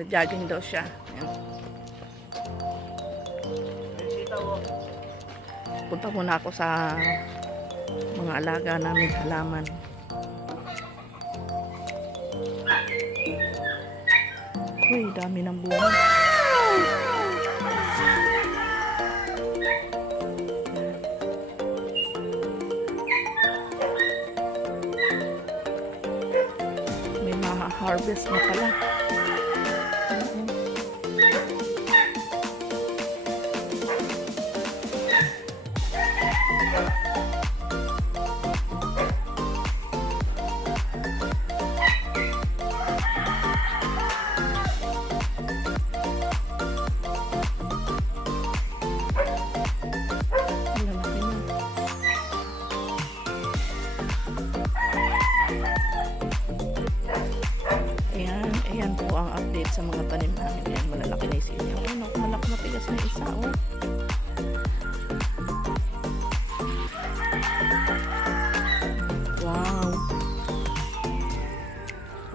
Nagja-jogging daw siya. Ayan. Punta muna ako sa mga alaga namin halaman. Uy, dami ng bunga. May ma-harvest na pala. Ayan po ang update sa mga tanim namin. Ayan, malalaki na yung sili. Ayan, malaki matigas na isa, oh. Wow.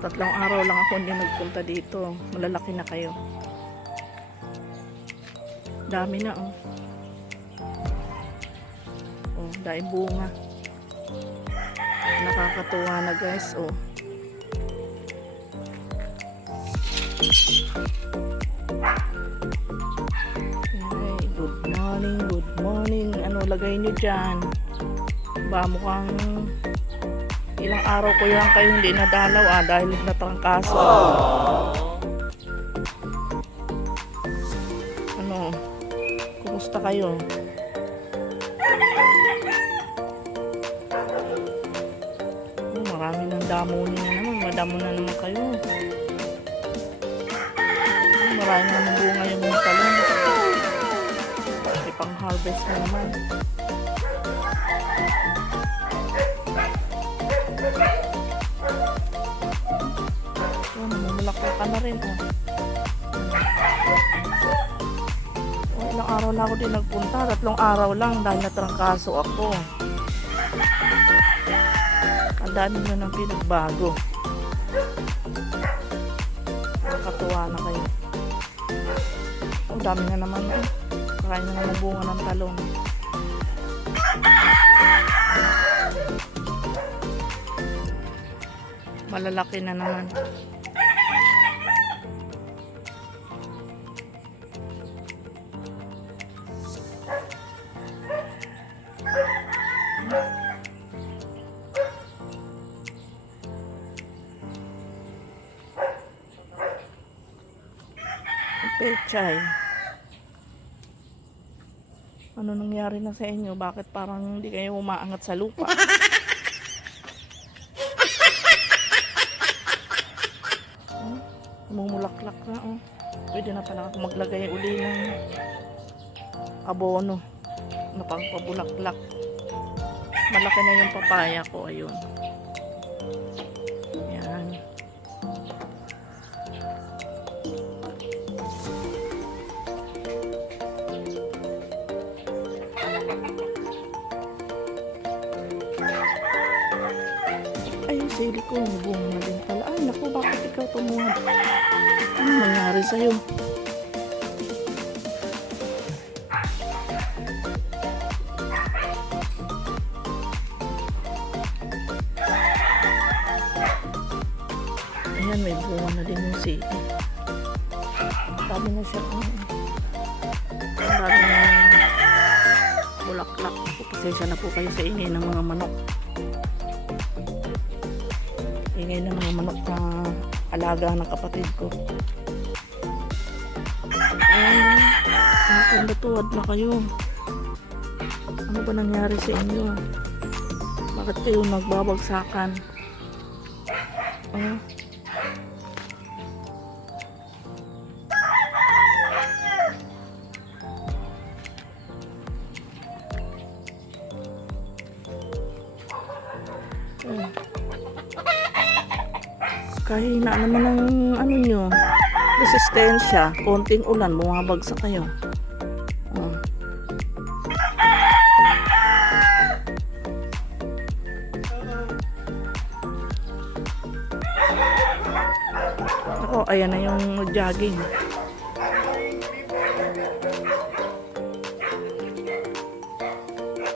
3 araw lang ako hindi nagpunta dito. Malalaki na kayo. Dami na, oh. Oh, dahil bunga. Nakakatuwa na, guys, oh. Ay, good morning. Ano lagay nyo dyan? Ba mukhang ilang araw ko yan kayo hindi nadalaw dahil natrangkaso. Ano? Kumusta kayo? Marami ng damo na naman. Madamo na naman kayo. Marami naman bunga yung mga talon. Ipang harvest na naman. Yan, namumulakla ka na rin. Ilang araw na ako din nagpunta. 3 araw lang dahil natrangkaso ako. Ang dami nyo ng pinagbago. Nakakatuwa na kayo. Dami na naman eh. Kakain na naman bunga ng talong. Malalaki na naman. Pechay. Ano nangyari na sa inyo? Bakit parang hindi kayo umaangat sa lupa? Mumulaklak na, oh. Pwede na pala ako maglagay uli ng abono na pangpabulaklak. Malaki na yung papaya ko, ayun. Yan. Sili ko, bunga na din pala. Ay, naku, bakit ikaw tumuha? Ano nangyari sa'yo? Ayan, may bunga na din yung sili. Dami na siya. Dami na bulaklak. Pasensya na po kayo sa ingay ng mga manok. Ingay ng mga manok na alaga ng kapatid ko. Nakakatuwad na kayo. Ano ba nangyari sa inyo? Bakit kayo nagbabagsakan? Kahina naman ang ano nyo, resistensya. Konting ulan, bumabagsak kayo. ako, ayan na yung jogging.